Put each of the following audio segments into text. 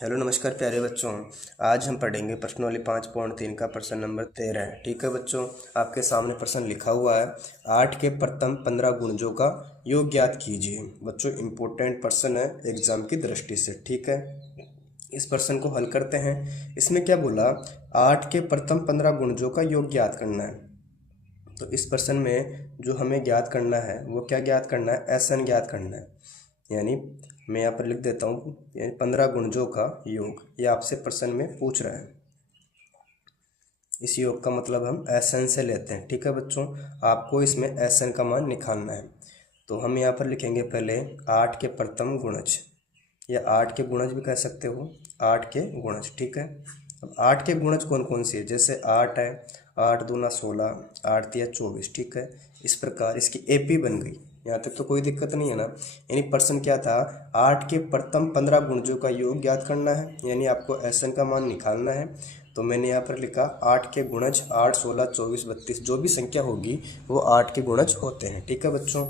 Hello नमस्कार प्यारे बच्चों। आज हम पढ़ेंगे प्रश्न वाली 5.3 का प्रश्न नंबर 13 है। ठीक है बच्चों, आपके सामने प्रश्न लिखा हुआ है 8 के प्रथम 15 गुणजों का योग ज्ञात कीजिए। बच्चों इम्पोर्टेंट प्रश्न है एग्जाम की दृष्टि से। ठीक है, इस प्रश्न को हल करते हैं। इसमें क्या बोला, 8 के प्रथम 15 गुणजों का योग ज्ञात करना है। तो इस प्रश्न में जो हमें ज्ञात करना है वो क्या ज्ञात करना है, एसएन ज्ञात करना है। यानी मैं यहाँ पर लिख देता हूँ, यानी 15 गुणजों का योग, ये आपसे प्रश्न में पूछ रहा है। इस योग का मतलब हम एसएन से लेते हैं। ठीक है बच्चों, आपको इसमें एसएन का मान निकालना है। तो हम यहाँ पर लिखेंगे पहले 8 के प्रथम गुणज, या 8 के गुणज भी कह सकते हो, 8 के गुणज। ठीक है, अब 8 के गुणज कौन कौन सी है, जैसे 8 है, 8 दूना 16, 8 तिया 24। ठीक है, इस प्रकार इसकी एपी बन गई। यहाँ तक तो कोई दिक्कत नहीं है ना। यानी प्रश्न क्या था, 8 के प्रथम 15 गुणजों का योग ज्ञात करना है, यानी आपको एसएन का मान निकालना है। तो मैंने यहाँ पर लिखा 8 के गुणज, 8, 16, 24, 32, जो भी संख्या होगी वो 8 के गुणज होते हैं। ठीक है बच्चों,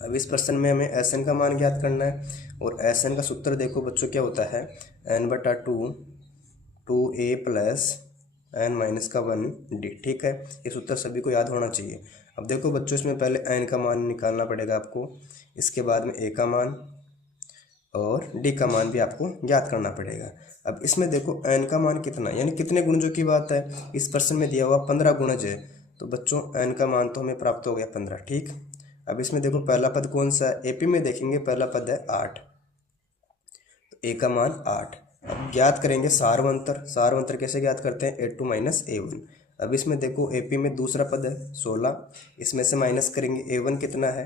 अब इस प्रश्न में हमें एसएन का मान ज्ञात करना है। और एसएन का सूत्र देखो बच्चों क्या होता है, n/2 2a plus n minus का 1d। ठीक है, ये सूत्र सभी को याद होना चाहिए। अब देखो बच्चों, इसमें पहले n का मान निकालना पड़ेगा आपको, इसके बाद में a का मान और d का मान भी आपको ज्ञात करना पड़ेगा। अब इसमें देखो n का मान कितना, यानी कितने गुणजों की बात है। इस प्रश्न में दिया हुआ 15 गुणज है, तो बच्चों n का मान तो हमें प्राप्त हो गया 15। ठीक, अब इसमें देखो पहला पद कौन सा है, एपी में देखेंगे पहला पद है 8, तो ए का मान 8। अब ज्ञात करेंगे सारवंतर। सारवंतर कैसे ज्ञात करते हैं, a2 माइनस a1। अब इसमें देखो एपी में दूसरा पद है 16, इसमें से माइनस करेंगे, a1 कितना है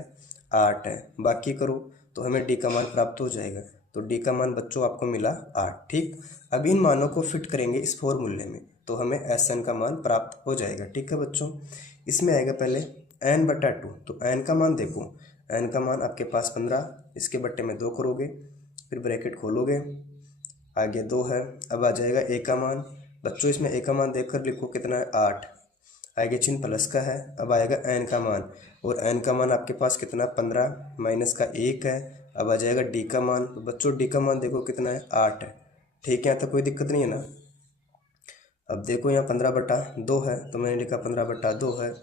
8 है, बाकी करो तो हमें डी का मान प्राप्त हो जाएगा। तो डी का मान बच्चों आपको मिला 8। ठीक, अब इन मानों को फिट करेंगे इस फॉर्मूले में, तो हमें एस एन का मान प्राप्त हो जाएगा। ठीक है बच्चों, इसमें आएगा पहले n/2, तो n का मान देखो, n का मान आपके पास 15, इसके बट्टे में 2 करोगे, फिर ब्रैकेट खोलोगे, आगे 2 है। अब आ जाएगा ए का मान। बच्चों इसमें ए का मान देखकर लिखो कितना है 8, आगे चिन्ह प्लस का है। अब आएगा एन का मान, और एन का मान आपके पास कितना 15 माइनस का 1 है। अब आ जाएगा डी का मान। तो बच्चों डी का मान देखो कितना है 8 है। ठीक है, यहाँ तक कोई दिक्कत नहीं है ना। अब देखो यहाँ 15/2 है, तो मैंने लिखा 15/2 है।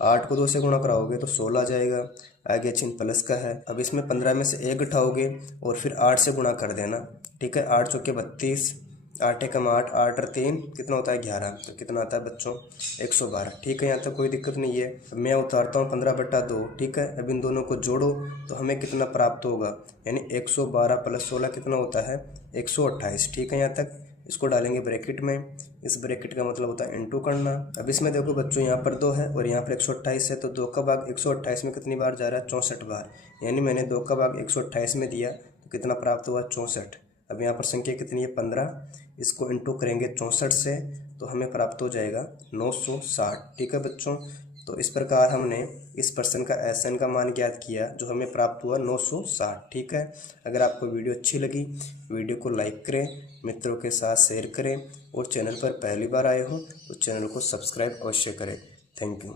8 को 2 से गुणा कराओगे तो 16 आ जाएगा, आगे चिन्ह प्लस का है। अब इसमें 15 में से 1 घटाओगे और फिर 8 से गुणा कर देना। ठीक है, 8 चौके 32, 8 एकम 8, 8 और 3 कितना होता है 11, तो कितना आता है बच्चों 112। ठीक है, यहाँ तक कोई दिक्कत नहीं है। अब मैं उतारता हूँ 15/2। ठीक है, अब इन दोनों को जोड़ो तो हमें कितना प्राप्त होगा, यानी 112 प्लस 16 कितना होता है 128। ठीक है, यहाँ तक इसको डालेंगे ब्रैकेट में, इस ब्रैकेट का मतलब होता है इनटू करना। अब इसमें देखो बच्चों यहाँ पर 2 है और यहाँ पर 128 है, तो 2 का भाग 128 में कितनी बार जा रहा है 64 बार, यानी मैंने 2 का भाग 128 में दिया तो कितना प्राप्त हुआ 64। अब यहाँ पर संख्या कितनी है 15, इसको इनटू करेंगे 64 से तो हमें प्राप्त हो जाएगा 960। ठीक है बच्चों, तो इस प्रकार हमने इस प्रश्न का एसएन का मान ज्ञात किया, जो हमें प्राप्त हुआ 960। ठीक है, अगर आपको वीडियो अच्छी लगी, वीडियो को लाइक करें, मित्रों के साथ शेयर करें, और चैनल पर पहली बार आए हो तो चैनल को सब्सक्राइब अवश्य करें। Thank you.